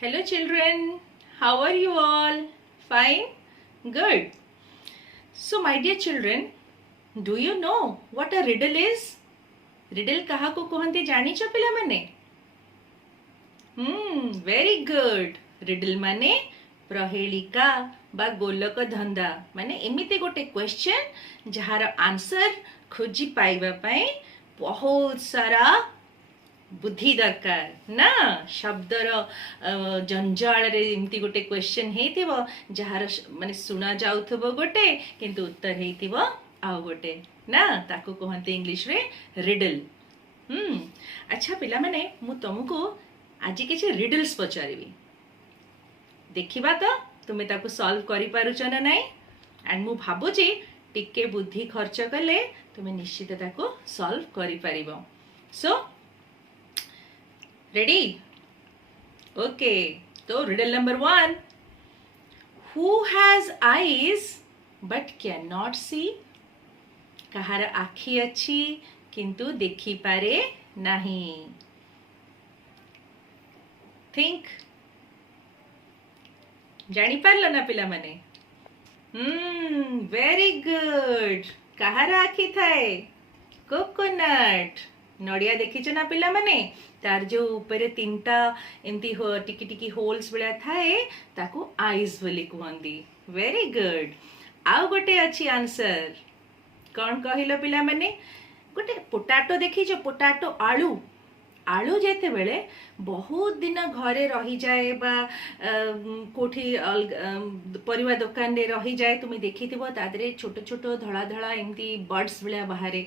Hello children, how are you all? Fine? Good. So my dear children, do you know what a riddle is? Riddle kaha ko कहते जानिଛ पिला माने? Very good. Riddle माने प्रहेलिका बा गोलक धंदा माने एमिते गोटे क्वेश्चन जहार आंसर खोजी पाइबा पई बहुत सारा बुद्धि दरकार ना शब्दर जंजाल रे एमती गोटे क्वेश्चन हेतिबो जहार माने सुना जाउथबो गोटे किंतु उत्तर हेतिबो आउ गोटे ना ताको कहते इंग्लिश रे रिडल। अच्छा पिला माने मु तुमको आज किछि रिडल्स पचारिबी देखिबा तो तुमे ताको सॉल्व करि पारुछ ना नाही एंड मु भाबुची टिके बुद्धि खर्च कले तुमे निश्चित ताको सॉल्व करि पारिबो। सो Ready? Okay. So riddle number 1. Who has eyes but cannot see? कहार आखि अच्छी किंतु देखी पारे नहीं। Think. जानी पारलो ना पिला मने? Very good. कहार आखि थाए? Coconut. नड़िया देखीच ना पिला मने तार जो ऊपर तीनटा एमती टिकी टिकी होल्स भलिया थाए ताको आईज बोली कहंदी। Very good. आउ गोटे अच्छी आंसर कौन कहिलो पिला मने गोटे पोटाटो देखीच पोटाटो आलू आलू जेते बेले बहुत दिन घरे रही जाए बा कोठी परिवा दुकान रे रही जाए तुम देखिथिबो तादरे छोट छोट धड़ा धड़ा एमती बर्ड्स भलिया बाहरे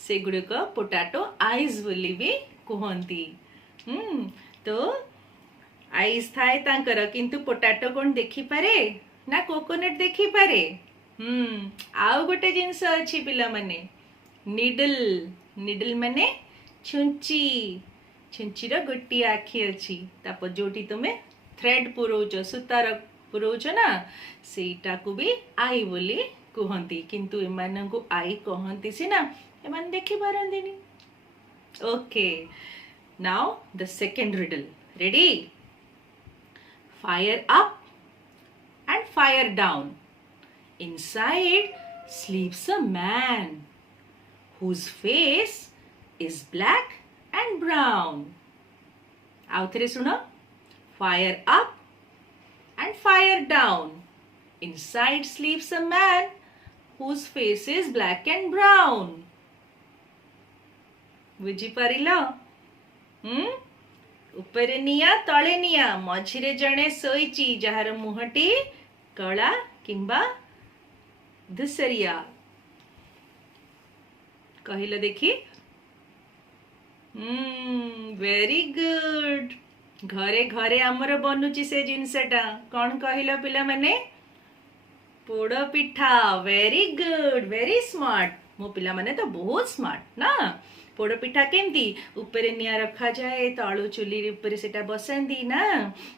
से गुड़िक पोटाटो आईज बोली भी कहती। तो आईज थाए तांकर किंतु पोटाटो कौन देखी पारे ना कोकोनट देखी पारे। आउ गोटे जिनस अच्छी पिला माने निडल निडल माने छुंची छुंचीर गोटी आखि अच्छी तापर जोटी तुमे थ्रेड पुरोच सूतार पुरोच ना सेटा को भी आई बोली कहती किंतु एमान को आई कहती सिना एमान देखी पारंदिनी। Okay now the second riddle ready. Fire up and fire down inside sleeps a man whose face is black and brown। आउ थरे सुनो fire up and fire down inside sleeps a man whose face is black and brown। बुझी पारिलो? ऊपर निया तले निया मझिरे जणे सोईची जहार मुहटी कला किंबा धुसरिया कहिलो देखी। Very good. घरे घरे आमर बनुची से जिनसटा कौन कहिलो पिला माने पोड़ पिठा। वेरी गुड वेरी स्मार्ट मो पिला माने तो बहुत स्मार्ट ना। पोड़ पिठा केमती ऊपर निया रखा जाए तलू चुली ऊपर सेटा बसंदी ना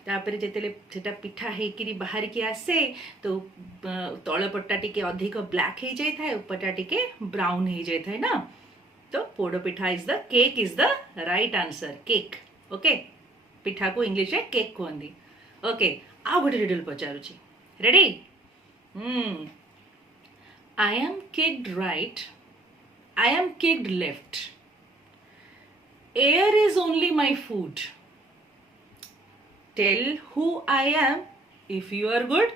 तापर जेतेले सेटा पिठा हेकिरी बाहर की आसे तो तळ पट्टा टिके अधिक ब्लैक हे जाय थाए ऊपरटा टिके ब्राउन हे जाय थाए ना। तो poda pitha is the cake is the right answer cake. Okay पिठा को इंग्लिश रे केक कहंदी। ओके आ गोटे रिडल पचारुची ready. I am kicked right, I am kicked left. Air is only my food. Tell who I am if you are good.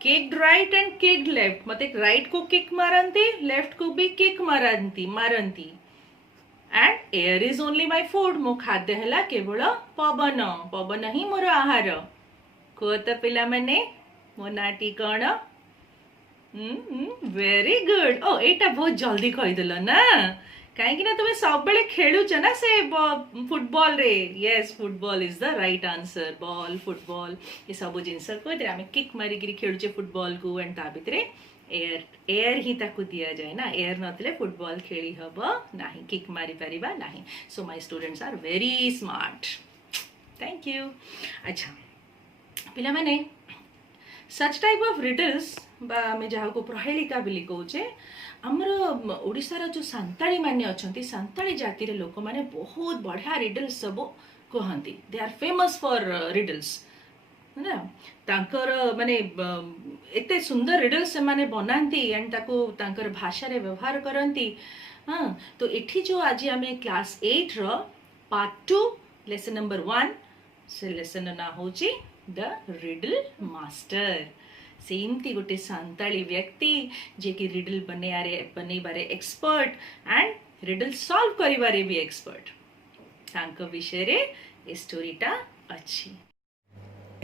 Kicked right and kicked left मते right को kick मारंती left को भी kick मारंती and air is only my food मो खाद्य हला केवल पवन पवन ही मोर आहार। कोत पिला माने मो नाटी कौन? Very good. ओ एटा बहुत जल्दी कहीदेल ना कहीं ना तुम्हें सब बेले खेलुच ना से फुटबॉल रे। Yes football is the right answer. Ball football ये सब जिनस को आम किक मारिकी खेलुचे फुटबॉल को एंड ता भितर एयर एयर ही ताकू दिया जाए ना। एयर नथिले फुटबॉल खेली हब नाही किक मारी परिबा नाही। So my students are very smart. Thank you. अच्छा पिला माने सच टाइप ऑफ रिडल्स बा में जहाँ को प्रहेलिका बोली कौचे ଆମର ଓଡ଼ିଶାର ଯେଉଁ ସାନ୍ତାଳୀ ମାନେ ଅଛନ୍ତି, ସାନ୍ତାଳୀ ଜାତିର ଲୋକମାନେ ବହୁତ ବଢ଼ିଆ ରିଡଲ୍ସ ସବୁ କୁହନ୍ତି। ଦେ ଆର୍ ଫେମସ୍ ଫର୍ ରିଡଲ୍ସ ନା। ତାଙ୍କର ମାନେ ଏତେ ସୁନ୍ଦର ରିଡଲ୍ସ ସେମାନେ ବନାନ୍ତି ଆଣ୍ଡ ତାକୁ ତାଙ୍କର ଭାଷାରେ ବ୍ୟବହାର କରନ୍ତି। ହଁ, ତ ଏଠି ଯେଉଁ ଆଜି ଆମେ କ୍ଲାସ୍ 8ର ପାର୍ଟ 2 ଲେସନ୍ ନମ୍ବର 1, ସେ ଲେସନ୍ର ନାଁ ହେଉଛି ଦ ରିଡଲ୍ ମାଷ୍ଟର। ସେମିତି ଗୋଟେ ସାନ୍ତାଳୀ ବ୍ୟକ୍ତି ଯିଏକି Ridley ବନେଇବାରେ expert and Ridley solve କରିବାରେ ବି ଏକ୍ସପର୍ଟ, ତାଙ୍କ ବିଷୟରେ ଏ ଷ୍ଟୋରିଟା ଅଛି।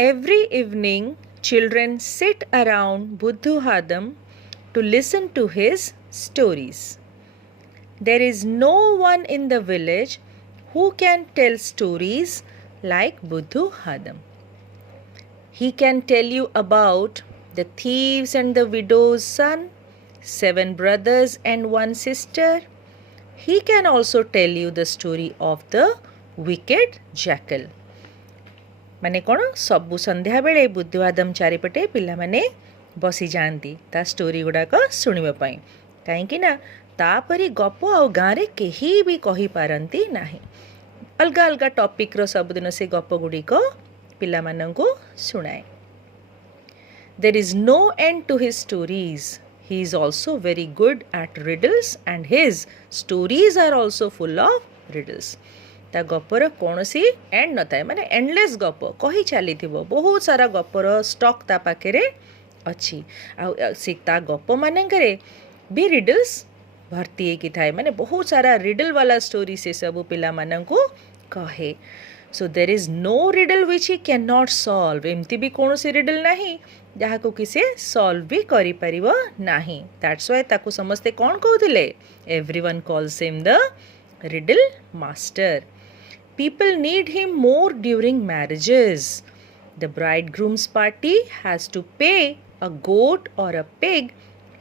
Every evening, children sit around Buddhu Hadam to listen to his stories. There is no one in the village who can tell stories like Buddhu Hadam. He can tell you about the thieves and the widow's son, 7 brothers and 1 sister. He can also tell you the story of the wicked jackal. माने कौन सबु संध्या बेले बुद्धु आदम चारिपटे पिला माने बसी जाती ता story गुड़ाक शुणा कहीं तापरी गप आ गाँव केही भी कही पारती नाही। अलगा अलगा टॉपिक रो सबुदिन से गप गुड़िक पिला मानंकु शुणाए। There is no end to his stories. He is also very good at riddles and his stories are also full of riddles. ता गपर कौन सी एंड न थाए, माने एंडलेस गप कही चली बहुत सारा गपर स्टॉक ता पाखे अच्छी ता गप मानकरे भी रिडल्स भर्ती होगी थाए, माने बहुत सारा रिडल वाला स्टोरी से सब पिला मानंकु कहे। So there is no riddle which he can not solve. एमती भी कौन सी रिडल नहीं जहाँ को किसी सॉल्व भी करि परिबो नाही। दैट्स व्हाई ताकू समस्ते कौन कहउथिले, everyone calls him the riddle master. People need him more during marriages. The bridegroom's party has to pay a goat or a pig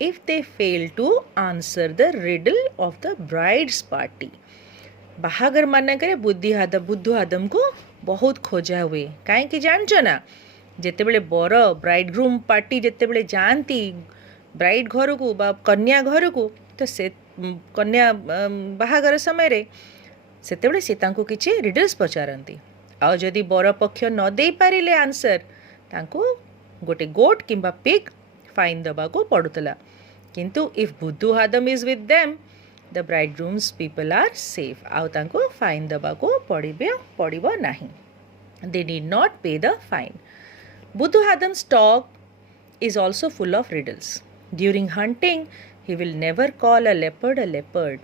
if they fail to answer the riddle of the bride's party. बाहागर मानकरे बुद्धु आदम को बहुत खोजा हुए कहीं जानच ना, जेते बेले बर bridegroom party जेते बेले जानती ब्राइड घर को बा कन्या घर को, तो से कन्या बाहागर समय रे सेतेबेले से तांको किछि रिडल्स पचारती। आ जदि बर पक्ष न दे पारिले आंसर तांको गोटे गोट किंबा पिग फाइन दबा को पड़ुतला। किंतु if Buddhu Hadam is with them the bridegroom's people are safe. आ तांको फाइन दबा को पड़िबो नाही। They need not pay the fine. Buddhu Hadam's talk is also full of riddles. During hunting he will never call a leopard.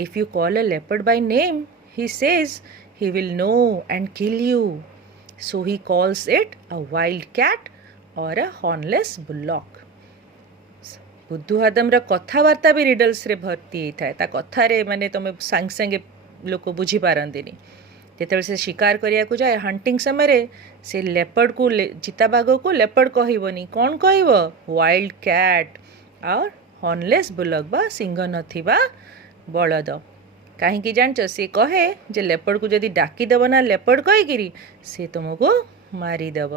If you call a leopard by name, he says he will know and kill you. So he calls it a wild cat or a hornless bullock. बुद्धू आदम रा कथावार्ता भी riddles रे भर्ती थाए। ता कथा रे माने तमे संग संगे लोक बुझी पारंतिनी। जेतेबेले से शिकार करिया को जाए हंटिंग समय रे से लेपर्ड को चिताबाघ को लेपर्ड कहबनी, कौन कहब वाइल्ड कैट और हॉर्नलेस बुलक बा सिंह नथिबा बलद। कहीं जानच सी कहे जे लेपर्ड को जदि डाकीदेव ना लेपर्ड कहीकि से तुमको मारिदेव।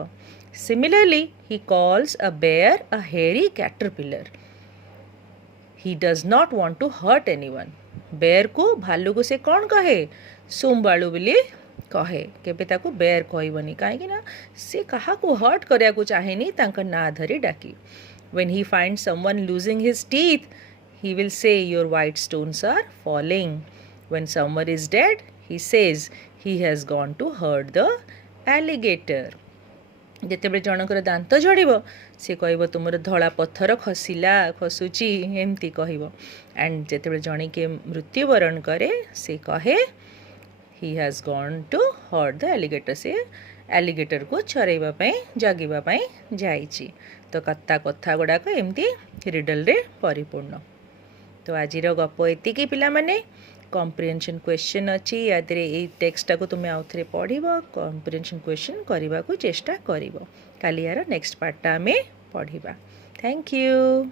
Similarly he calls a bear a hairy caterpillar. He does not want to hurt anyone. Bear को भालू को से कौन कहे सोमबाळू बोली कहे, केबे ताको बेयर कहबनी कहीं से कहा को हर्ट करिया को चाहेनी तांका ना धरी डाकी। When he find someone losing his teeth he will say your white stones are falling. When someone is dead, he says he has gone to hurt the alligator. जेतेबेले जनकर दांत झड़ब से कहब तुमर धड़ा पत्थर खसिला खसुची एमती कहब। एंड जेतेबेले जणे के मृत्युवरण करे से कहे he has gone to hurt the alligator। से एलिगेटर को चरैबा पई जगिबा पई जाईची। तो कथा गुड़ाक एमती रिडल रे परिपूर्ण। तो आजिर गप एतिकी पिला माने कॉम्प्रिहेंशन क्वेश्चन अच्छी या टेक्स्ट को तुम आउ थे पढ़ कॉम्प्रिहेंशन क्वेश्चन करने को चेष्टा कर। काली यार नेक्स्ट पार्टा आम पढ़ा। Thank you.